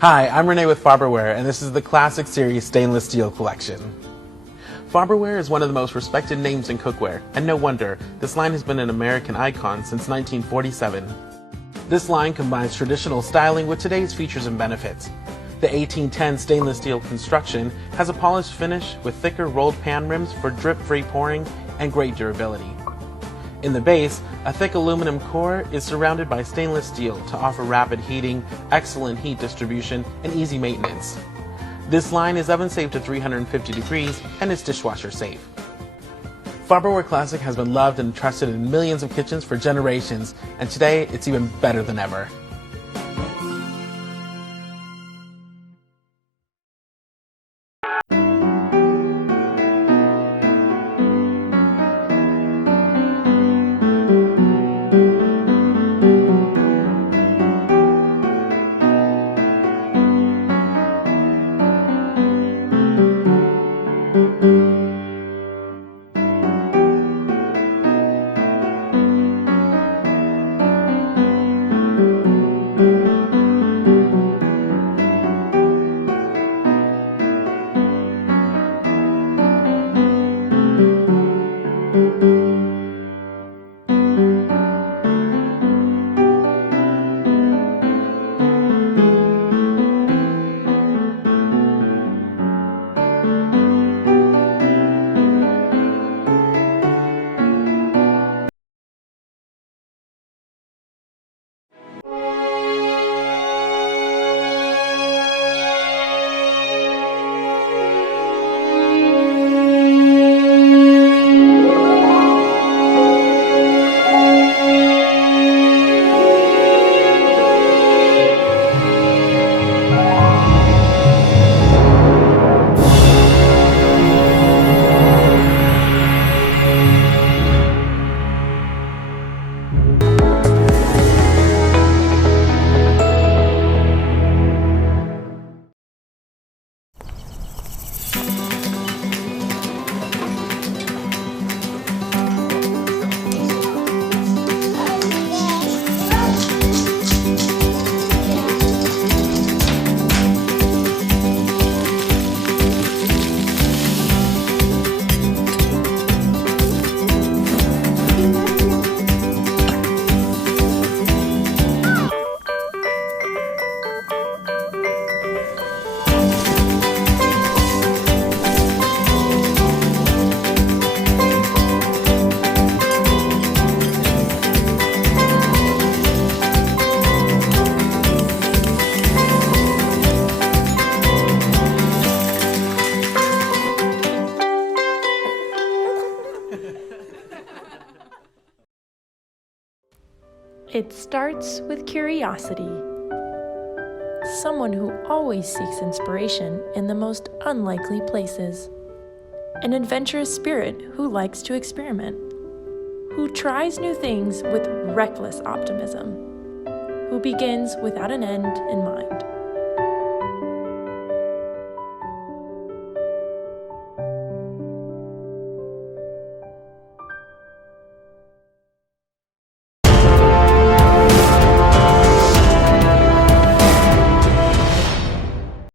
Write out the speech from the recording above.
Hi, I'm Renee with Farberware, and this is the Classic Series Stainless Steel Collection. Farberware is one of the most respected names in cookware, and no wonder, this line has been an American icon since 1947. This line combines traditional styling with today's features and benefits. The 1810 stainless steel construction has a polished finish with thicker rolled pan rims for drip-free pouring and great durability. In the base, a thick aluminum core is surrounded by stainless steel to offer rapid heating, excellent heat distribution, and easy maintenance. This line is oven safe to 350 degrees and is dishwasher safe. Farberware Classic has been loved and trusted in millions of kitchens for generations, and today it's even better than ever. It starts with curiosity. Someone who always seeks inspiration in the most unlikely places. An adventurous spirit who likes to experiment. Who tries new things with reckless optimism. Who begins without an end in mind.